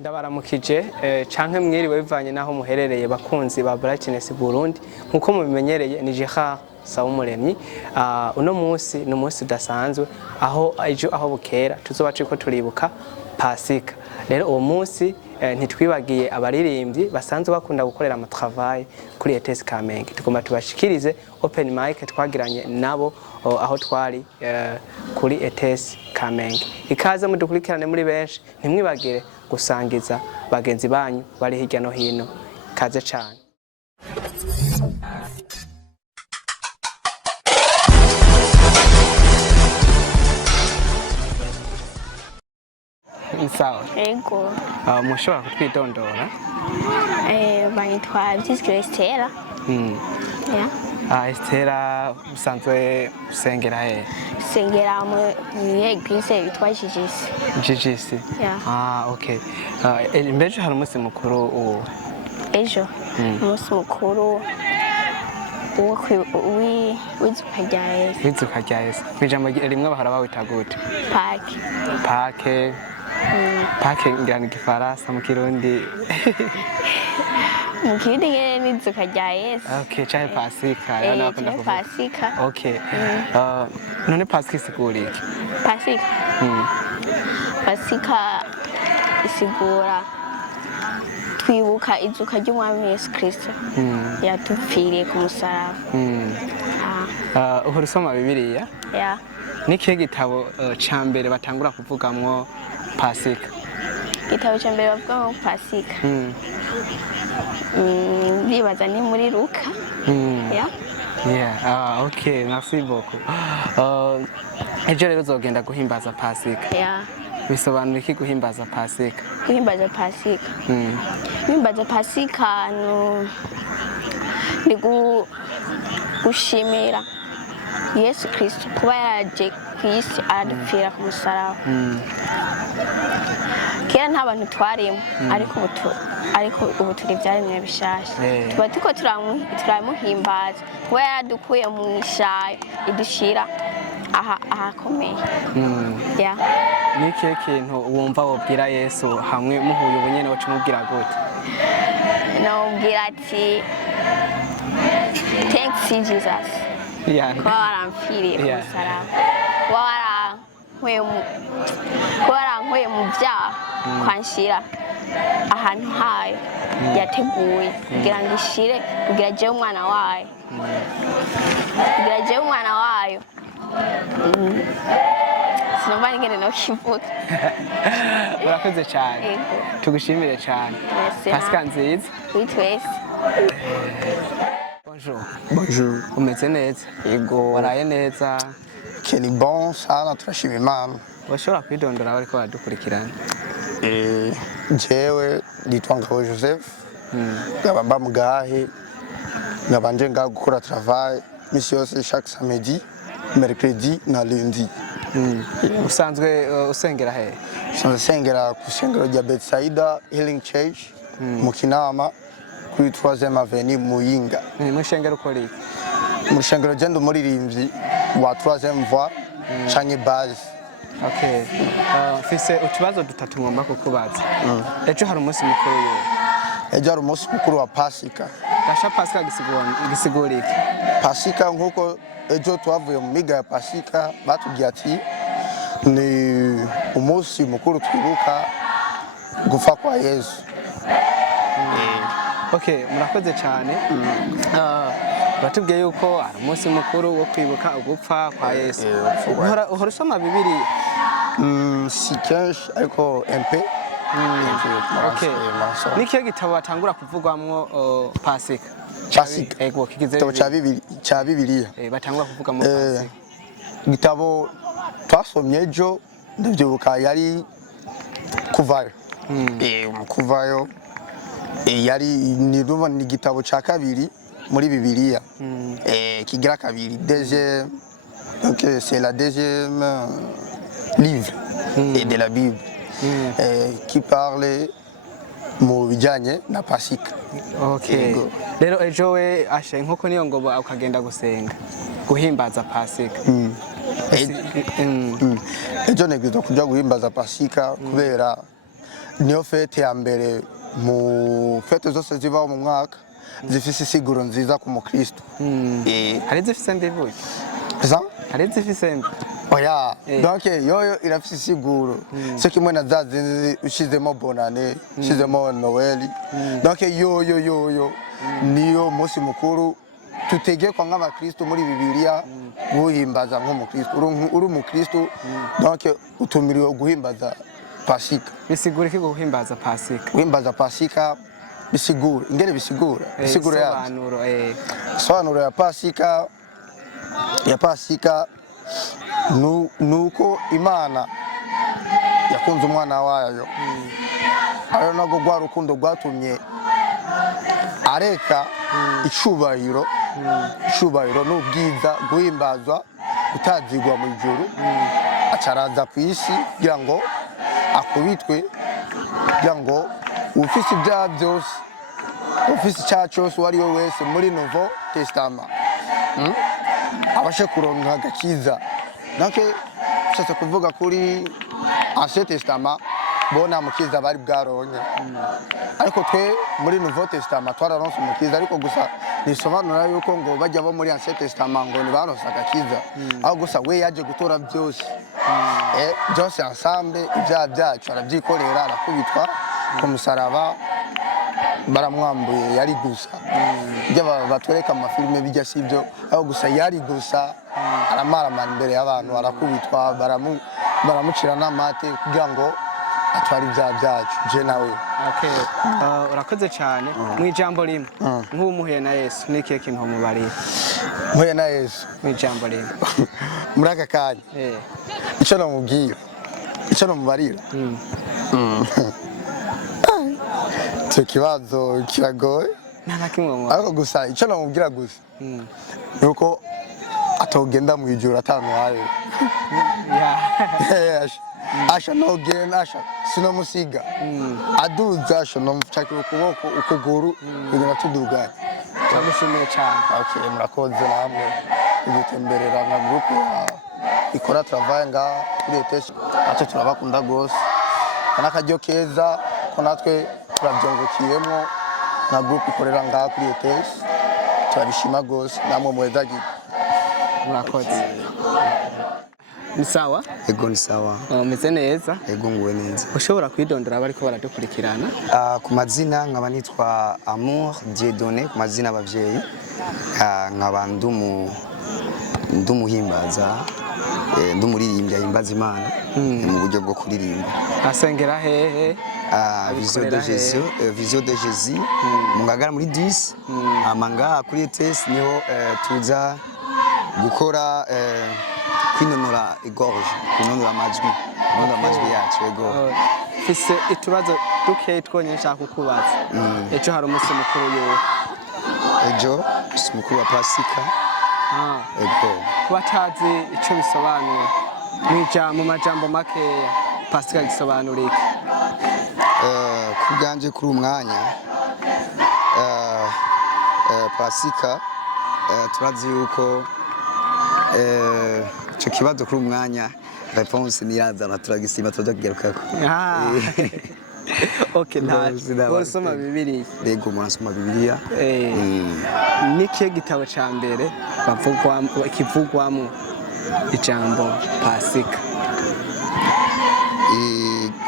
Ndabaramukije canke mwiriwe bivanye naho muherereye bakunzi ba Brightness Burundi nkuko mubimenyereye ni Gerard Sawumuremyi. Uno munsi ni umunsi udasanzwe aho ejo aho bukera tuzoba turiko turibuka Pasika. Rero uwo munsi ntitwibagiye abaririmbyi basanzwe bakunda gukorera ama travail kuri ETS Kamenge. Tugomba tubashikirize open mic twagiranye nabo aho twari kuri ETS Kamenge. Ikaze mudukurikirane muri benshi ntimwibagire gusangiza bagenzi banyu bari hirya no hino. Kaze cyane. Sawa. Ego. Mushobora kutwidondora? Banitwa Estera. Estera usanzwe usengera he? Sengera mu eglise bitwa Jijisi. Jijisi? Okay. Mbeje hari umunsi mukuru uwo? Ejo. Umunsi mukuru w'izuka rya Yesu. W'izuka rya Yesu. Kwijambo rimwe bahora bawita gute? Pake. Pake. Pake ngira Gifaransa mu Kirundi. Mu Kirundi ngene n'izuka rya Yesu. Okay, cyane Pasika. Yana bakunda kuvuga. Pasika. Okay. None Pasika isigura iki? Pasika. Pasika isigura twibuka izuka ry'umwami Yesu Kristo. Yatupfiriye ku musaraba. Uhora usoma Bibiliya? Yeah. Nikihe gitabo ca mbere batangura kuvugamwo Pasika? Igitabo ca mbere bavugamwo Pasika. Ndibaza ni muri Luka. Yeah. Okay, merci beaucoup. Ejo rero uzogenda guhimbaza Pasika. Yeah. Bisobanura iki guhimbaza Pasika? Guhimbaza Pasika. Guhimbaza Pasika ni gushimira Yesu Kristo kuba yaraje ku isi aradupfira ku musaraba. Kera nta bantu twarimo ariko ubu turi ivyaremwe bishasha. Tuba turiko turamuhimbaza kuba yaradukuye mu ishayo idushira ahakomeye. Nikihe kintu wumva wobwira Yesu hamwe muhuye ubunyene wacu mubwira gute? Nobwira ati thanks Jesus. Kuba warampfiriye ku musaraba. Kuba warankuye mu vyaha kwanshira ahantu hayo yateguye kugira ngo ishire kugira jewe umwana wayo. Kugira jewe umwana wayo. Sinumva ingene nokivuga. Urakoze cyane. Tugushimire cyane. Pasika nziza. Witwese. Bonjour. Bonjour. Umeze neza? Yego. Waraye neza? Keni bon sana turashima Imana. Washobora kwidondora bariko baradukurikirana? Jewe nitwa Ngabo Joseph. Ngaba mba mugahe. Ngaba nje nga gukora travail misi yose chaque samedi, mercredi na lundi. Usanzwe usengera he? Usanzwe sengera ku shengero rya Betsaida Healing Church mu Kinama kuri 3e avenue Muyinga. Mu shengero ukora iki? Mu shengero je ndumuririmbyi wa 3e voix canke base. Okay. Fise utubazo dutatu ngomba kukubaza. Ejo hari umunsi mukuru yo. Ejo hari umunsi mukuru wa Pasika. Gasha Pasika gisigura iki? Pasika nkuko ejo twavuye mu miga ya Pasika batubwiye ati ni umunsi mukuru twibuka gufa kwa Yesu. Okay, murakoze cyane. Batubwiye yuko ari umunsi mukuru wo kwibuka ugupfa kwa Yesu. Uhora usoma Bibiliya? Si kenshi ariko MP. Okay. Nikihe gitabo batangura kuvugwamwo Pasika? Pasika. Ego kigize cha Bibiliya. Batangura kuvugamo Pasika. Gitabo twasomye ejo ndavyibuka yari kuvayo. Kuvayo yari ni igitabo ca kabiri muri Bibiliya. Kigira kabiri deuxième. Donc c'est la deuxième livre de la Bible qui parle mu bijanye na Pasika. Okay. Rero ejo we ashe nkoko niyo ngo ukagenda gusenga guhimbaza Pasika. Ejo negizwe kuja guhimbaza Pasika kubera niyo fete ya mbere mu fete zose zibaho mu mwaka zifise isiguro nziza ku mukristo. hari zifise mbivuye Za? hari zifise mbi Oya, donc yoyo irafise isiguro. C'est kimwe na za zindi ushizemo bonane, ushizemo Noel. Donc yo niyo musi mukuru tutegekwa nk'abakristo muri Bibiliya guhimbaza nk'umukristo. Uri umukristo donc utumiriwe guhimbaza Pasika. bisigura iki guhimbaza Pasika? Guhimbaza Pasika bisigura ingene bisigura ya sobanuro ya Pasika nuko Imana yakunze umwana wayo ariyo nago rwa rukundo rwatumye areka icubahiro n'ubwiza guhimbazwa gutazigwa mu ijuru acaraza ku isi kugira ngo akubitwe kugira ngo ufise ibyaha byose ufise icyaha cyose uwo ari we wese muri Nouveau Testament abashe kuronka agakiza. Nake ushatse kuvuga kuri Ancien Testament bona mukiza bari bwaronke, ariko twe muri Nouveau Testament twararonse umukiza, ariko gusa nisobanura yuko ngo bajya bo muri Ancien Testament ngo ni baronse agakiza, aho gusa we yaje gutora byose byose ensemble ibyaha byacu arabyikorera arakubitwa ku musaraba baramwambuye yari gusa ibyo batwereka mu mafilime bijya sibyo, aho gusa yari gusa aramaramara imbere y'abantu arakubitwa baramucira n'amate kugira ngo atwara ibyaha byacu je nawe. urakoze cyane. mu ijambo rimwe nk'umuhuye na Yesu n'ikihe kintu mubarira? Muhuye na Yesu mu ijambo rimwe muri aka kanya icyo namubwira icyo namubarira icyo kibazo kiragoye, ariko gusa icyo namubwira gusa nuko atogenda mu ijuru atantwaye. Asha nogenda asha sinomusiga aduza asha nomucakira ukuboko ukuguru bigana tuduganye. Turagushimiye cyane. Murakoze namwe kudutemberera nka groupe ikora travail nga kuri ETS ate turabakunda gose kana kajyo keza ko natwe turabyongokiyemo na groupe ikorera nga kuri ETS turabishima gose namwe muhezaji. Murakoze. Ni sawa? Ego ni sawa. Umeze neza? Ego nguwe neza. Ushobora kwidondora bariko baradukurikirana? Ku mazina nkaba nitwa Amour Dieudonné ku mazina abavyeyi. Nkaba ndumuhimbaza ndumuririmbyi ahimbaza Imana mu buryo bwo kuririmba. Asengera hehe? Vision de Jésus mu Ngagara muri 10 amanga kuri ETS niho tuza gukora kwinonora igorge kwinonora amajwi yacu. Ego fise itubazo duke twonye nshaka kukubaza. Ejo hari umunsi mukuru yo ejo mukuru wa Pasika. Ego kubatazi ico bisobanura mu majambo makeya Pasika gisobanura iki? Kubwanje kuri umwanya Pasika turazi yuko icyo kibazo kuri umwanya réponse niyazana turagisima tujya kugerukako. Okay, usoma Bibiliya? Yego murasoma Bibiliya. Nikihe gitabo ca mbere kivugwamo ijambo Pasika?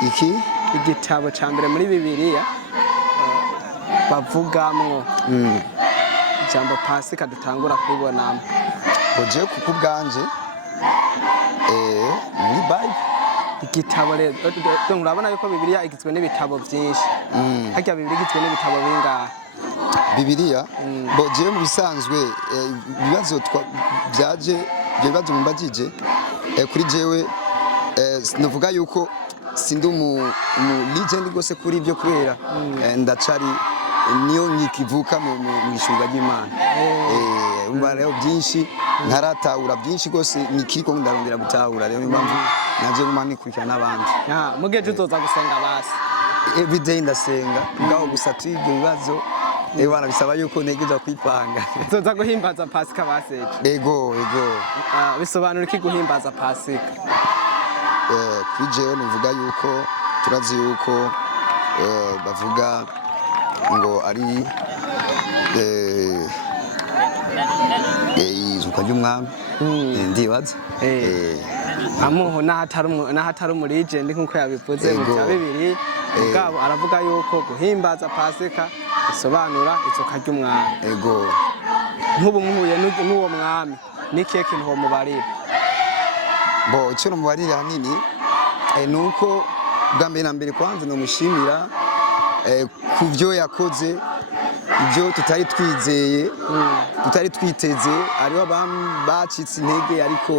Iki igitabo ca mbere muri Bibiliya bavugamwo ijambo Pasika dutangura kubibonamo? Boje kukubwanje muri Bible igitabo rero urabona yuko Bibiliya igizwe n'ibitabo byinshi. Harya Bibiliya igizwe n'ibitabo bingahe? Bibiliya boje mu bisanzwe ibibazo byaje ibibazo mumbagije kuri jewe sinavuga yuko sindi legend gose kuri ibyo kubera ndacari niyo nyikivuka mu ishurwa ry'Imana. Umva rero byinshi ntaratahura byinshi gose nikiko ndarongera gutahura rero impamvu naje gukurikirana n'abandi. Mugeje uzoza gusenga basi? Every day ndasenga ngaho gusa twibyo bibazo bana bisaba yuko negeza kwipanga. Uzoza guhimbaza Pasika baseje? Ego bisobanura iki guhimbaza Pasika? Kuri jewe nuvuga yuko turazi yuko bavuga ngo ari izuka ry'umwami ndibaza amuho n'ahatari umuligende nk'uko yabivuze mu bya bibiri ubwabo aravuga yuko guhimbaza pasika bisobanura izuka ry'umwami ego nk'ubu muhuye n'uwo mwami n'ikihe kintu uwo mubarira bo icyo namubarira hanini ni uko bwa mbere na mbere kwanza namushimira ku byo yakoze ibyo tutari twizeye tutari twiteze ariho bacitse intege ariko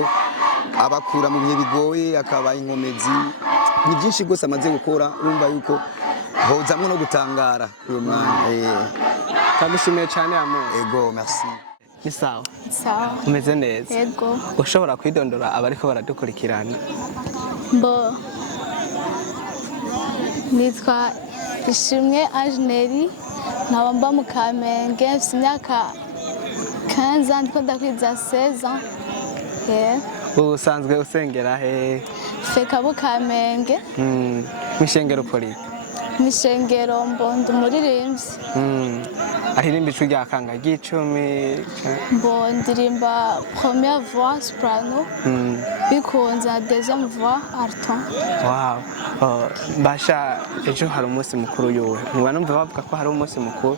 abakura mu bihe bigoye akaba inkomezi ni byinshi rwose amaze gukora urumva yuko hozamwe no gutangara uyu mwana twagushimiye cyane amuzi ego merci ni sawa sawa umeze neza yego ushobora kwidondora abariko baradukurikirana mbo nitwa Ishimwe Ageneri nkaba mba mu Kamenge mfite imyaka 15 ndiko ndakwiza 16 ubu usanzwe usengera he feka bu Kamenge mwishengero polisi mwishengero mbondo umuririmbyi aririmba ijwi rya kanga ry'icumi mbo ndirimba première voix soprano bikunze na deuxième voix alto wow basha ejo hari umunsi mukuru yuwe ntiba numva bavuga ko hari umunsi mukuru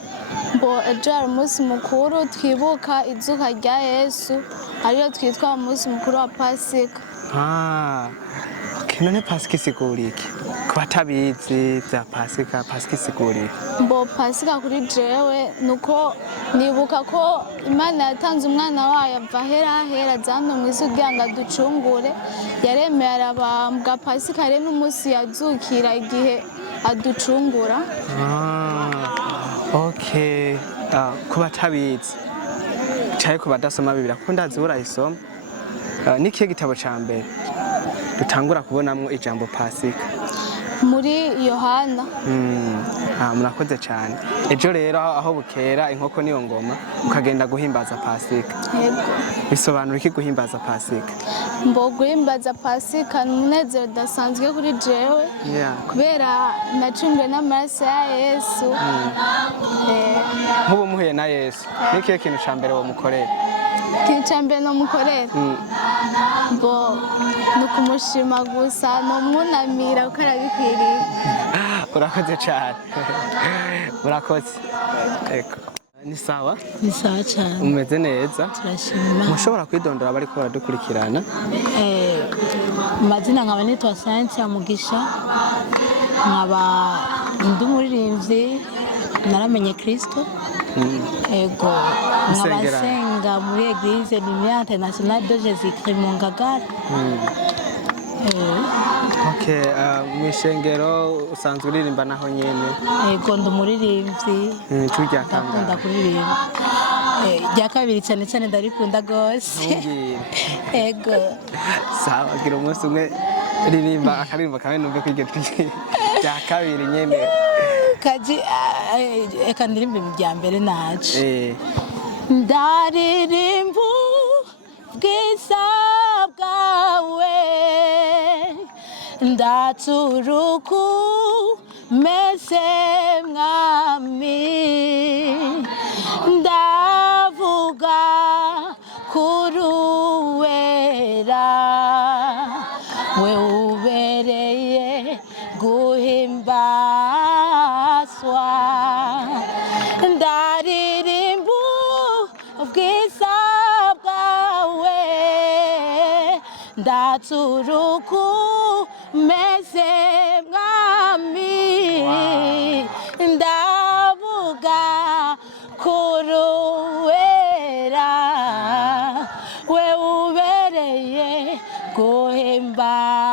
mbo ejo hari umunsi mukuru twibuka izuka rya Yesu ariyo twitwa umunsi mukuru wa Pasika none pasika isigura iki ku batabizi bya pasika isigura iki mbo pasika kuri jewe nuko nibuka ko Imana yatanze umwana wayo ava hera zano mu isi kugira ngo aducungure yaremeye arabambwa pasika rero n'umunsi yazukira igihe aducungura okay ku batabizi cyane ku badasoma bibiri kuko ndazi urayisoma n'ikihe gitabo ca mbere dutangura kubonamwo ijambo pasika muri Yohana murakoze cyane ejo rero aho bukera inkoko niyo ngoma ukagenda guhimbaza pasika yego bisobanura iki guhimbaza pasika mbo guhimbaza pasika ni umunezero udasanzwe kuri jewe kubera nacunzwe n'amaraso ya Yesu nk'ubu muhuye na Yesu n'ikihe kintu ca mbere womukorera ikintu ca mbere nomukorera mbo ni ukumushima gusa ni umwunamira kuko arabikwiriye urakoze cyane murakoze ni sawa ni sawa cyane umeze neza turashima mushobora kwidondora abari ko baradukurikirana amazina nkaba nitwa Cynthia Mugisha nkaba ndi umuririmbyi naramenye Kristo ego nkaba senga muri Eglise Lumière Internationale de Jésus-Christ mu Ngagara okay mwishengero usanzwe uririmba naho nyene ego ndi umuririmbyi tujya kanga ndakunda kuririmba rya kabiri cyane cyane ndarikunda gose ego sawa gira umunsi umwe ririmba akaririmba kamwe numve ko iryo rya kabiri nyene kaji eka ndirimba irya mbere naje ndaririmba bwiza bwawe ndaturuku mese mwami ndavuga kuruwera we ubereye guhimbazwa ndaririmba ubwiza bwawe ndaturuku meze mwami ndavuga kuruwera we ubereye guhimbazwa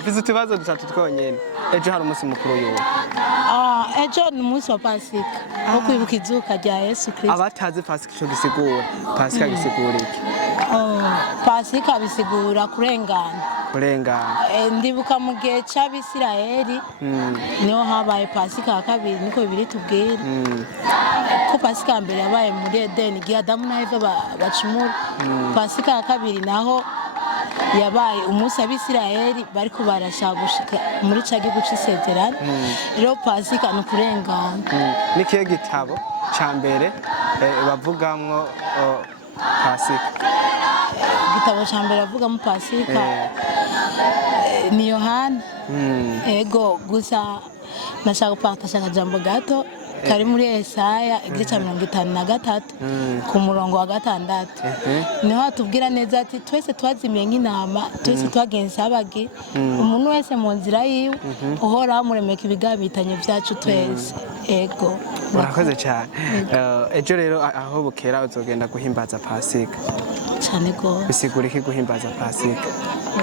mfise utubazo dutatu twonyene ejo hari umunsi mukuru yuwe ejo ni umunsi wa pasika wo kwibuka izuka rya Yesu Kristo abatazi pasika ico gisigura pasika gisigura iki pasika bisigura kurengana ndibuka mu gihe c'Abisirayeli niho habaye pasika ya kabiri niko bibiri tubwira ko pasika ya mbere yabaye muri Edeni igihe Adamu na Eva bacumura pasika ya kabiri naho yabaye umunsi abisirayeli bariko barashaka gushika muri ca gihugu c'isezerano rero pasika ni ukurengana. Ni kihe gitabo ca mbere bavugamwo pasika? Igitabo ca mbere bavugamo pasika ni Yohana. Ego gusa nashaka gupatasha akajambo gato kari muri Yesaya igice ca 53 ku murongo wa 6 niho hatubwira neza ati twese twazimiye nk'intama, twese twagenze abagi, umuntu wese mu nzira yiwe uhora amuremeka ibigabitanye vyacu twese. Ego urakoze cyane. Ejo rero aho bukera uzogenda guhimbaza pasika cyane gose. bisigura iki guhimbaza pasika?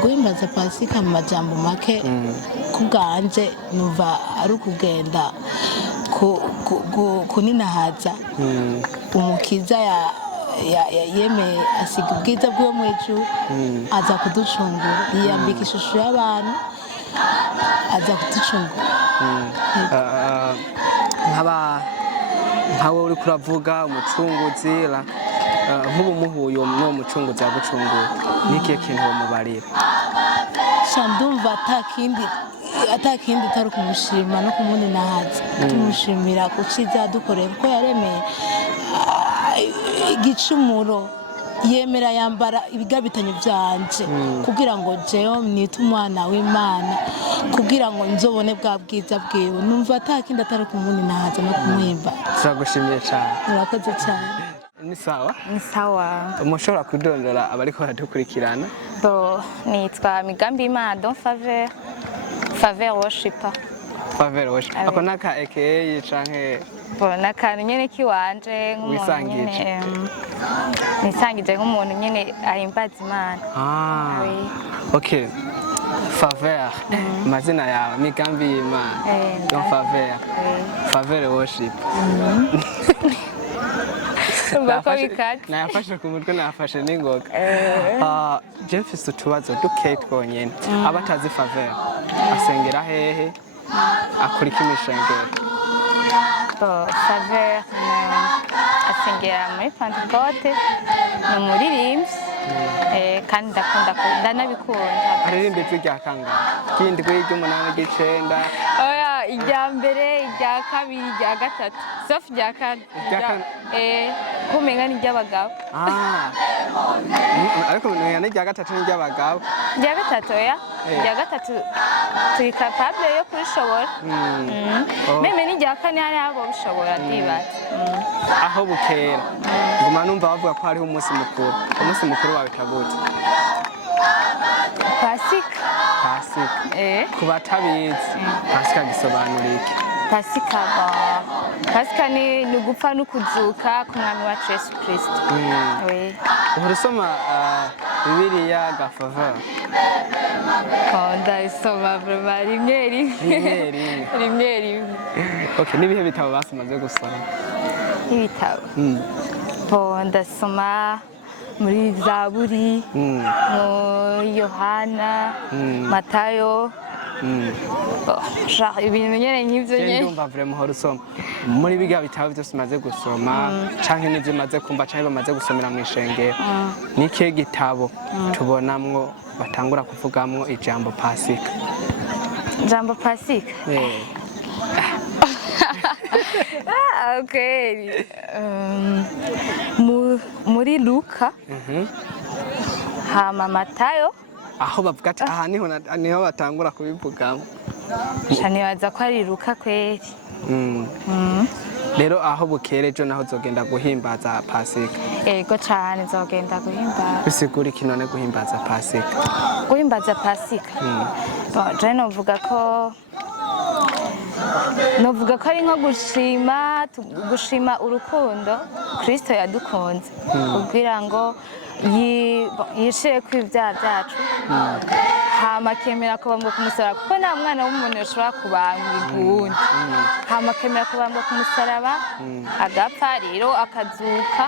Guhimbaza pasika mu majambo make kubwanje numva ari ukugenda kuninahaza umukiza yemeye asiga ubwiza bw'uwo mu ijuru aza kuducungura, yiyambika ishusho y'abantu aza kuducungura. nkawe uri kuravuga umucunguzi nk'ubu muhuye n'uwo mucunguzi yagucungura, ni ikihe kintu womubarira? Ndumva atakindi utari kumushima no kumuninahaza, tumushimira ku ciza yadukoreye kuko yaremeye igicumuro, yemera yambara ibigabitanyo vyanje kugira ngo jewe nite umwana w'Imana, kugira ngo nzobone bwa bwiza bwiwe. Numva atakindi atari kumuninahaza no kumuhimba. Turagushimiye cyane. Murakoze cyane. Ni sawa? Ni sawa. Mushobora kudondora abariko baradukurikirana? Nitwa Guhimbaza Don Faveur worshiper. Faveur worship. Ako naka AKA canke n'akantu nyene kiwanje nk'umuntu nyene nisangije nk'umuntu nyene ahimbaza Imana. Okay. Faveur. Mazina yawe Migambi y'Imana. Don Faveur. Faveur worship. Nayafashe ku mutwe, nayafashe n'ingoga. Je mfise utubazo dukeyi twonyene. Abatazi Faveur asengera hehe, akora iki mw'ishengero? Faveur asengera muri Pentecote, ni umuririmbyi kandi ndanabikunda. Aririmba ijwi rya kangahe? Ry'indwi, ry'umunani, ry'icenda? Oya, irya mbere, irya kabiri, irya gatatu, sauf irya kane. Kumenga ni iry'abagabo. Ariko ni irya gatatu ni iry'abagabo? Irya gatatu oya, irya gatatu turi capable yo kurishobora. Meme n'irya kane hari abo bishobora ndibaza. Aho bukera nguma numva bavuga ko hariho umunsi mukuru. Umunsi mukuru wawe utagute? Pasika. Ku batabizi pasika gisobanura iki? Pasika ni ugupfa n'ukuzuka k'umwami wacu Yesu Kristo. Uhora usoma Bibiliya ga Faveur? Ndayisoma rimwe rimwe. Okay, n'ibihe bitabo basimaze gusoma? Ibitabo ndasoma muri Zaburi, muri Yohana, Matayo, ibintu nyene nk'ivyo nyene. Ndumva vraiment uhora usoma muri biga bitabo byose umaze gusoma canke n'ivyo umaze kumva canke bamaze gusomera mw'ishengero. Ni ikihe gitabo tubonamwo batangura kuvugamwo ijambo pasika? Ijambo pasika? Okay. Muri Luka, hama Matayo. Aho bavuga ati aha niho batangura kubivugamo. Nibaza ko ari Luka kweri. Rero aho bukere ejo naho uzogenda guhimbaza pasika? Ego cane nzogenda guhimbaza. Bisigura iki none guhimbaza pasika? Guhimbaza pasika? Je novuga ko ari nko gushima urukundo Kristo yadukunze kugira ngo yishire ku ibyaha byacu, hama akemera kubambwa ku musaraba kuko nta mwana w'umuntu yashobora kubambwa uwundi, hama akemera kubambwa ku musaraba agapfa rero akazuka.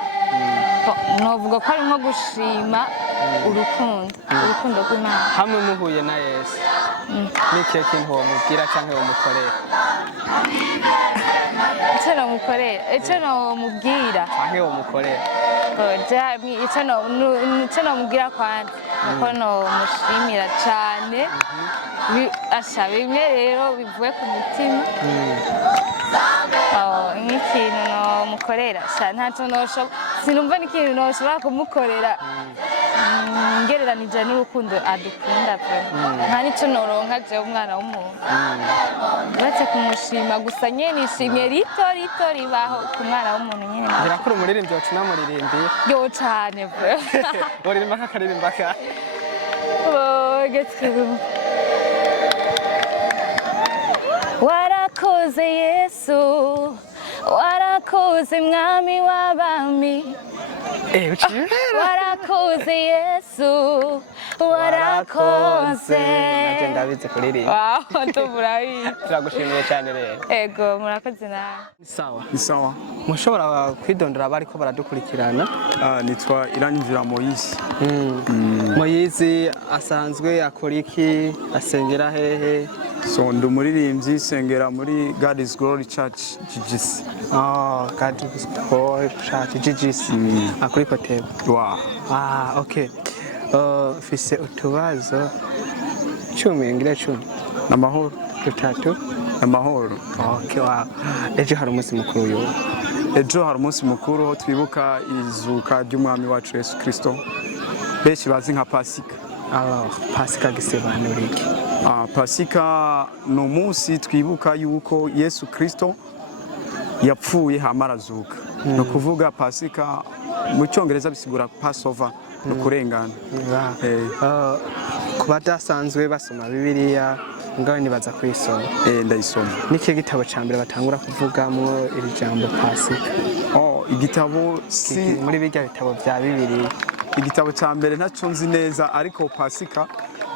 Novuga ko ari nko gushima urukundo rw'Imana. Hamwe muhuye na Yesu ni ikihe kintu womubwira canke womukorera? Ico nomubwira canke womukorera? ico nomubwira kwanza kuko nomushimira cyane asha bimwe rero bivuye ku mutima nk'ikintu nomukorera ntacyo sinumva n'ikintu noshobora kumukorera ngereranije n'urukundo adukunda pe nta n'icyo noronka jewe umwana w'umuntu uretse kumushima gusa nyene ishimwe rito ribaho ku mwana w'umuntu nyene birakora umuririmbyi wacu namuririmbiye yo cane pe uririmba nk'akaririmba ka warakoze Yesu warakoze mwami w'abami warakoze Yesu warakoze nabyo ndabizi kuririmba tuburabizi turagushimiye cyane rero ego murakoze nawe ni sawa mushobora kwidondora abariko baradukurikirana nitwa Iranyumvira Moise Moise asanzwe akora iki asengera hehe so ndi umuririmbyi sengera muri God is Glory Church GGC God is Glory Church GGC akuri Kotebo okay fise utubazo 10 ngira 10 namahoro dutatu amahoro okay ejo hari umunsi mukuru uyu ejo hari umunsi mukuru aho twibuka izuka ry'umwami wacu Yesu Kristo benshi bazi nka Pasika Pasika gisobanura iki Pasika ni umunsi twibuka yuko Yesu Kristo yapfuye hama arazuka no kuvuga Pasika mu cyongereza bisigura Passover no kurengana kuba dasanzwe basoma Bibiliya ngaho nibaza kuyisoma ndayisoma niki gitabo cyambere batangura kuvugamwo iri jambo Pasika igitabo muri bijya bitabo bya Bibiliya igitabo cyambere ntacyo nzi neza ariko Pasika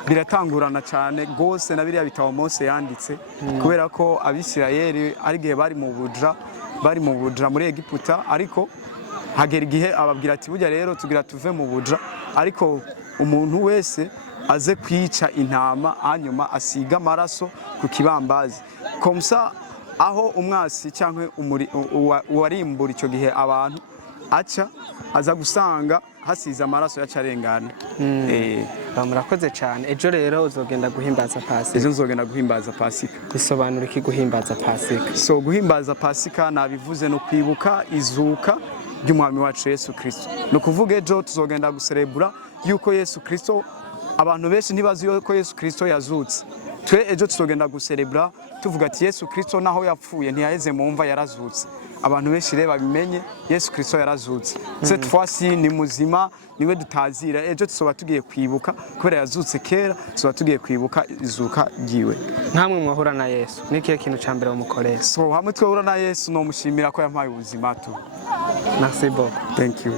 biratangurana cyane gose na biriya bitabo Mose yanditse kubera ko abisirayeli ari gihe bari mu buja muri Egiputa ariko hagera igihe ababwira ati burya rero tugira tuve mu buja ariko umuntu wese aze kwica intama hanyuma asiga amaraso ku kibambazi komsa aho umwasi cyangwa uwarimbura icyo gihe abantu aca aza gusanga hasize amaraso yacarengana murakoze cyane ejo rero uzogenda guhimbaza Pasika ejo nzogenda guhimbaza Pasika bisobanura iki guhimbaza Pasika so guhimbaza Pasika nabivuze no kwibuka izuka ry'umwami wacu Yesu Kristo no kuvuga ejo tuzogenda guserebura yuko Yesu Kristo abantu benshi ntibazi yuko Yesu Kristo yazutse twe ejo tuzogenda guserebura tuvuga ati Yesu Kristo naho yapfuye ntiyaheze mu mva yarazutse abantu benshi reba bimenye Yesu Kristo yarazutse cette fois-ci ni muzima niwe dutazira ejo tusoba tugiye kwibuka kubera yazutse kera tusoba tugiye kwibuka izuka giwe ntamwe mwahura na Yesu nikiye kintu cyambere umukorera so hamwe twahura na Yesu no mushimira ko yampaye ubuzima tu merci beaucoup thank you